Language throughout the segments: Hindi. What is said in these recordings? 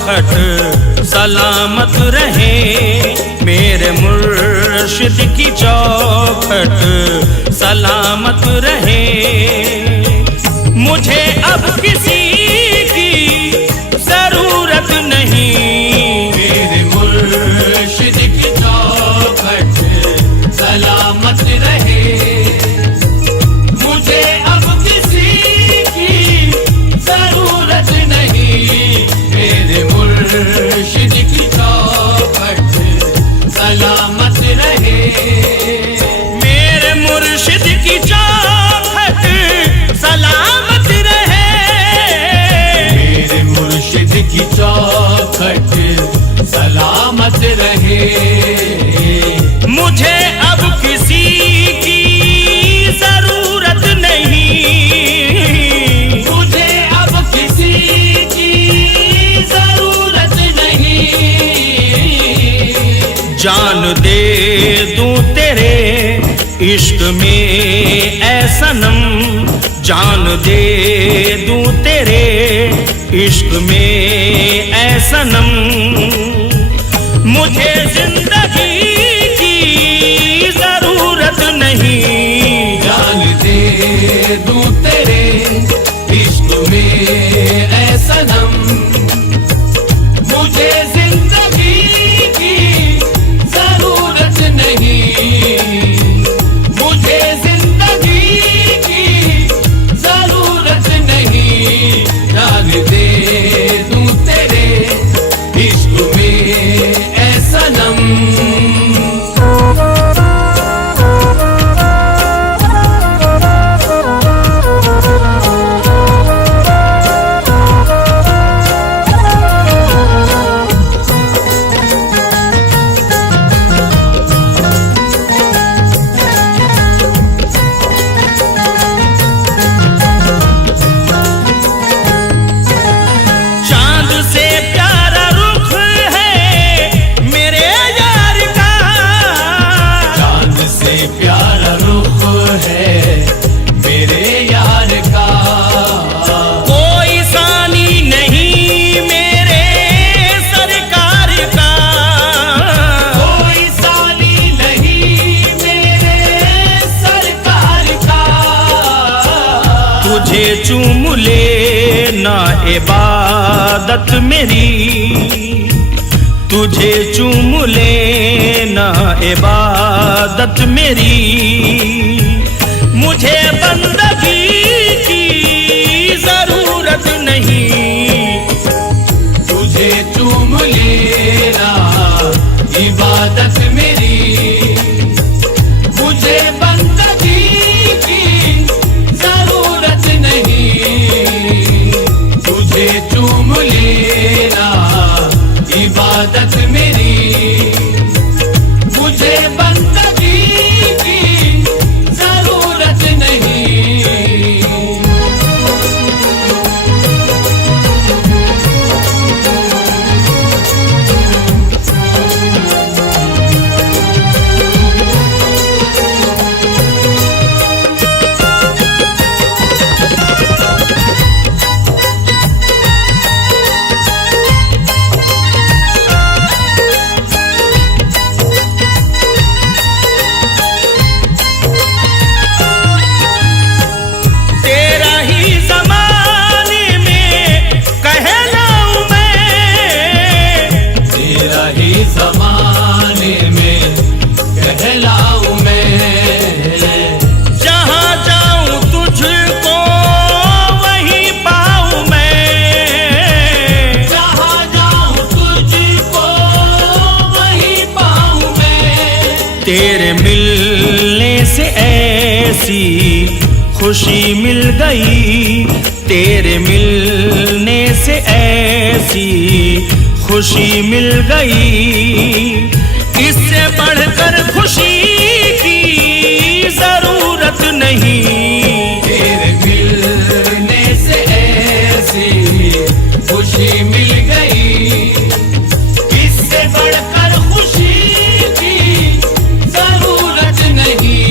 चौखट सलामत रहे, मेरे मुर्शिद की चौखट सलामत रहे। मुझे अब किसी की जरूरत नहीं, मेरे मुर्शिद की चौखट सलामत रहे। मुझे अब किसी की जरूरत नहीं, मेरे मुर्शिद की चौखट सलामत रहे। मेरे मुर्शिद की चौखट सलामत रहे, मेरे मुर्शिद की चौखट सलामत रहे। मुझे अब किसी की जरूरत नहीं, मुझे अब किसी की जरूरत नहीं। जान दे दूं तेरे इश्क में ऐ सनम, जान दे दूं तेरे इश्क में ऐ सनम। मुझे जिंदगी की जरूरत नहीं, जान दे दूं तेरे इश्क में ऐ सनम। मुझे जिंदगी की जरूरत नहीं, मुझे जिंदगी की जरूरत नहीं। जान दे दूं तेरे इश्क में ऐ सनम। चांद से प्यारा रुख है मेरे यार का, चांद से प्यारा रुख है मेरे यार का। कोई सानी नहीं मेरे सरकार का, कोई सानी नहीं मेरे सरकार का। तुझे चूम ले ना इबादत मेरी, तुझे चूम ले ना इबादत मेरी। मुझे बंदगी की जरूरत नहीं, तुझे चूम लेना इबादत मेरी। मुझे बंदगी की जरूरत नहीं, तुझे चूम लेना इबादत मेरी। मुझे बंदगी की जरूरत नहीं। तेरा ही ज़माने में कहलाऊं मैं, तेरा ही ज़माने में कहलाऊं मैं। जहाँ जाऊं तुझको वहीं पाऊं मैं, जहाँ जाऊं तुझको वहीं पाऊं मैं। तेरे मिलने से ऐसी खुशी मिल गई, तेरे मिलने से ऐसी खुशी मिल गई। इससे बढ़कर खुशी की जरूरत नहीं, तेरे मिलने से ऐसी खुशी मिल गई। इससे बढ़कर खुशी की जरूरत नहीं,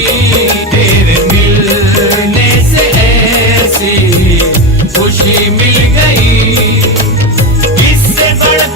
तेरे मिलने से ऐसी खुशी मिल गई। इससे बढ़कर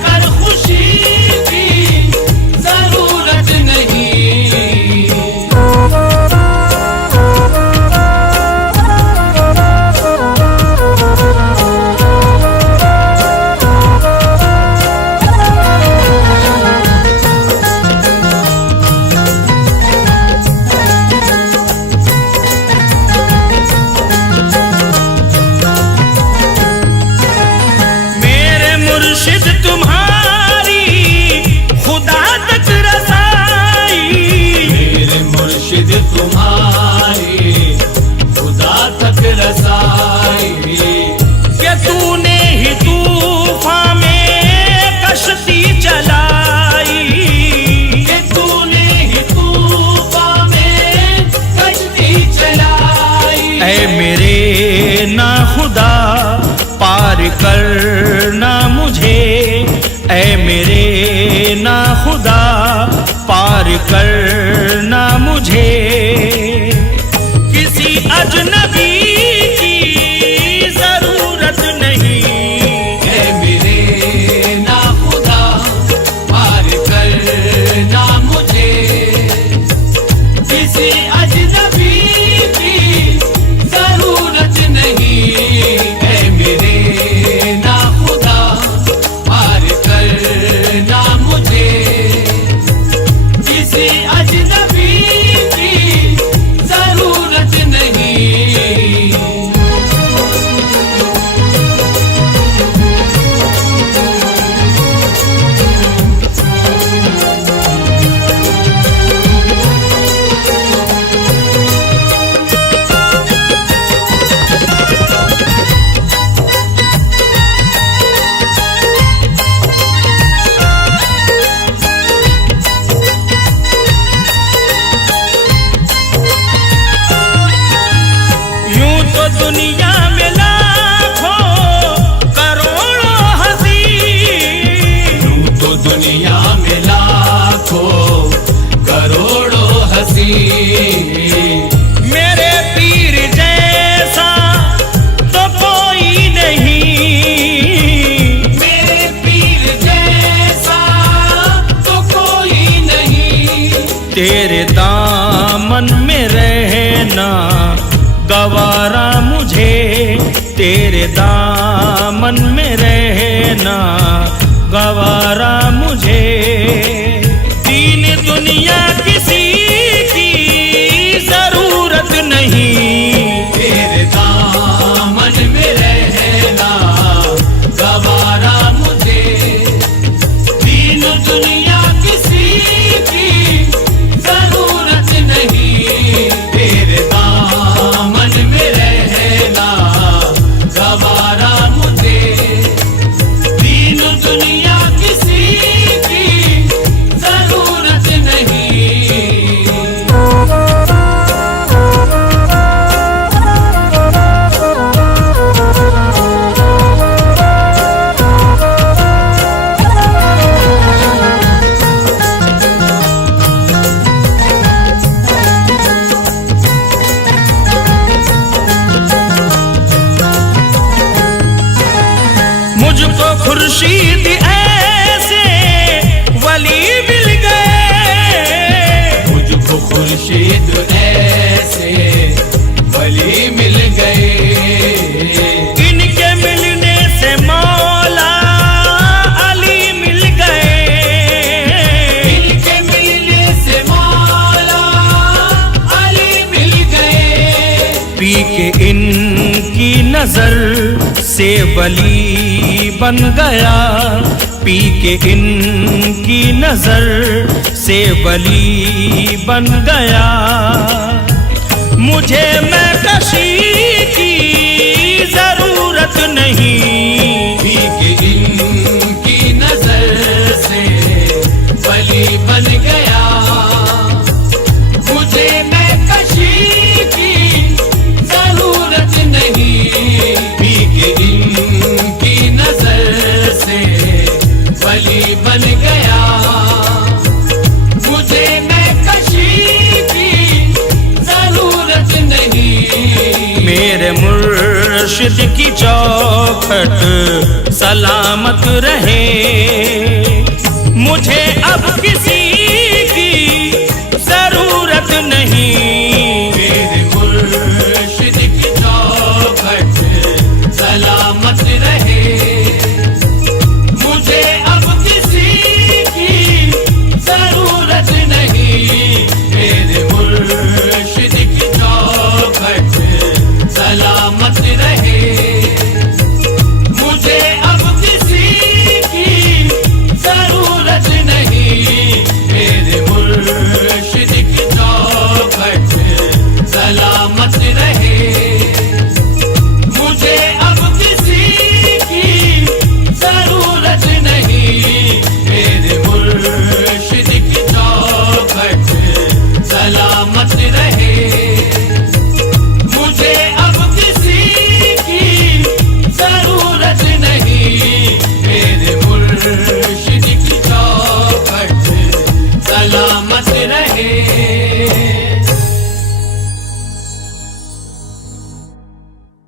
ऐ मेरे ना खुदा पार करना मुझे, ऐ मेरे ना खुदा पार करना मुझे। किसी अजनबी की जरूरत नहीं, ऐ मेरे ना खुदा पार करना मुझे। किसी अजनबी की जरूरत नहीं, ऐ मेरे ना खुदा पार करना मुझे। किसी अजनबी की जरूरत नहीं। यूं तो दुनिया में लाखों करोड़ों हंसी, यूं तो दुनिया में लाखों करोड़ों हंसी। मेरे पीर जैसा तो कोई नहीं, मेरे पीर जैसा तो कोई नहीं। तेरे दामन में रहना गवारा मुझे, तेरे दामन में रहना गवारा मुझे। दीन दुनिया किसी की जरूरत नहीं, तेरे दामन में रहना गवारा मुझे। दीन दुनिया किसी की जरूरत नहीं, तेरे दामन में रहना गवारा मुझे। दीन दुनिया किसी की जरूरत नहीं। मुझको खुर्शीद ऐसे वली मिल गए, मुझको खुर्शीद ऐसे वली मिल गए। इनके मिलने से मौला अली मिल गए, इनके मिलने से मौला अली मिल गए। पी के इनकी नजर से वली बन गया, पी के इनकी नजर से वली बन गया। मुझे मैं कशी की जरूरत नहीं, पी के इनकी नजर से वली बन गया। मुझे मैं कशी की जरूरत नहीं, पी के इनकी नजर से वली बन गया। मुझे मैं कशी की जरूरत नहीं। मेरे मुर्शिद की चौखट सलामत रहे। मुझे अब किसी की जरूरत नहीं,